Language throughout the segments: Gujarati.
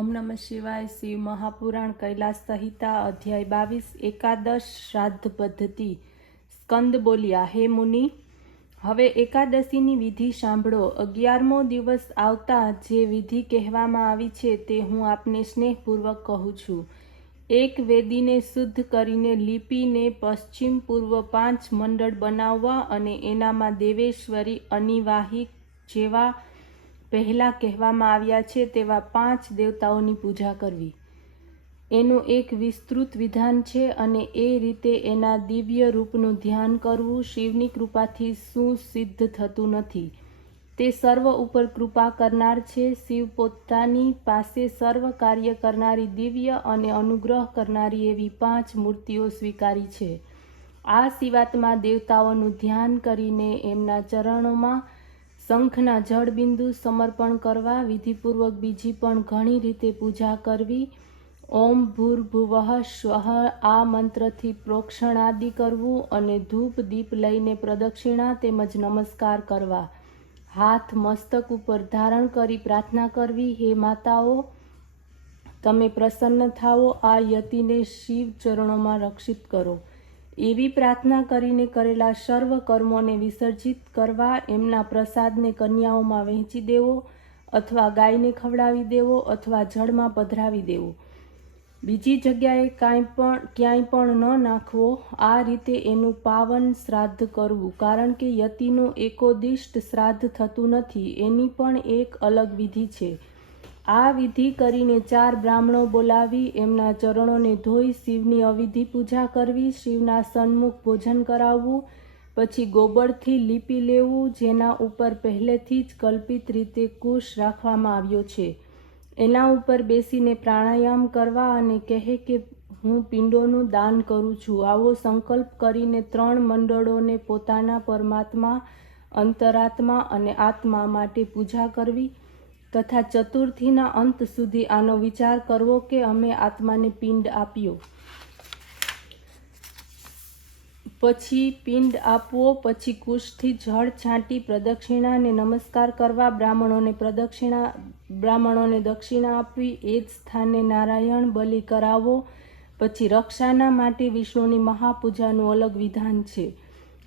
ओम नमः शिवाय। शिव महापुराण कैलास संहिता अध्याय 22 एकादश श्राद्ध पद्धति। स्कंद बोल्या, हे मुनि, હવે એકાદશીની વિધિ સાંભળો। 11મો દિવસ આવતા જે વિધિ કહેવામાં આવી છે તે હું આપને સ્નેહપૂર્વક કહું છું। એક વેદીને શુદ્ધ કરીને લીપીને પશ્ચિમ પૂર્વ 5 મંડળ બનાવવા અને એનામાં દેવેશ્વરી અનિવાહિક જેવા પહેલાં કહેવામાં આવ્યા છે તેવા 5 દેવતાઓની પૂજા કરવી। એનું એક વિસ્તૃત વિધાન છે અને એ રીતે એના દિવ્ય રૂપનું ધ્યાન કરવું શિવની કૃપાથી શું સિદ્ધ થતું નથી। તે સર્વ ઉપર કૃપા કરનાર છે। શિવ પોતાની પાસે સર્વ કાર્ય કરનારી દિવ્ય અને અનુગ્રહ કરનારી એવી 5 મૂર્તિઓ સ્વીકારી છે। આ શિવાત્મા દેવતાઓનું ધ્યાન કરીને એમના ચરણોમાં શંખના જળબિંદુ સમર્પણ કરવા, વિધિપૂર્વક બીજી પણ ઘણી રીતે પૂજા કરવી। ઓમ ભૂર્ભુવઃ સ્વઃ આ મંત્રથી પ્રોક્ષણાદિ કરવું અને ધૂપ દીપ લઈને પ્રદક્ષિણા તેમજ નમસ્કાર કરવા। હાથ મસ્તક ઉપર ધારણ કરી પ્રાર્થના કરવી, હે માતાઓ, તમે પ્રસન્ન થાઓ, આ યતિને શિવ ચરણોમાં રક્ષિત કરો। એવી પ્રાર્થના કરીને કરેલા સર્વ કર્મોને વિસર્જિત કરવા। એમના પ્રસાદને કન્યાઓમાં વહેંચી દેવો અથવા ગાયને ખવડાવી દેવો અથવા જળમાં પધરાવી દેવો। બીજી જગ્યાએ ક્યાંય પણ ન નાખવો। આ રીતે એનું પાવન શ્રાદ્ધ કરવું, કારણ કે યતિનું એકોદિષ્ટ શ્રાદ્ધ થતું નથી, એની પણ એક અલગ વિધિ છે। આ વિધિ કરીને 4 બ્રાહ્મણો બોલાવી એમના ચરણોને ધોઈ શિવની અવિધિ પૂજા કરવી, શિવના સન્મુખ ભોજન કરાવવું, પછી ગોબરથી લીપી લેવું જેના ઉપર પહેલેથી જ કલ્પિત રીતે કુશ રાખવામાં આવ્યો છે। એના ઉપર બેસીને પ્રાણાયામ કરવા અને કહે કે હું પિંડોનું દાન કરું છું, આવો સંકલ્પ કરીને 3 મંડળોને પોતાના પરમાત્મા, અંતરાત્મા અને આત્મા માટે પૂજા કરવી તથા ચતુર્થીના અંત સુધી આનો વિચાર કરવો કે અમે આત્માને પિંડ આપ્યો, પછી પિંડ આપવો, પછી કુશથી જળ છાંટી પ્રદક્ષિણા અને નમસ્કાર કરવા, બ્રાહ્મણોને દક્ષિણા આપવી, એ જ સ્થાને નારાયણ બલિ કરાવવો, પછી રક્ષાના માટે વિષ્ણુની મહાપૂજાનું અલગ વિધાન છે।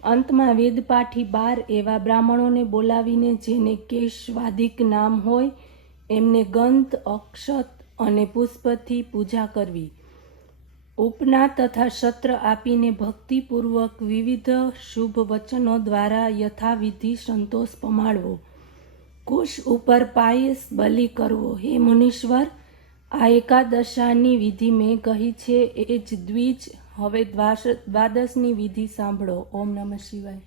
અંતમાં વેદપાઠી 12 એવા બ્રાહ્મણોને બોલાવીને જેને કેશવાદિક નામ હોય એમને ગંધ, અક્ષત અને પુષ્પથી પૂજા કરવી। ઉપના તથા સત્ર આપીને ભક્તિપૂર્વક વિવિધ શુભ વચનો દ્વારા યથાવિધિ સંતોષ પમાડવો। કુશ ઉપર પાયસ બલિ કરવો। હે મુનીશ્વર, આ એકાદશાની વિધિ મેં કહી છે એ જ દ્વિજ। હવે દ્વાદશની વિધિ સાંભળો। ઓમ નમઃ શિવાય।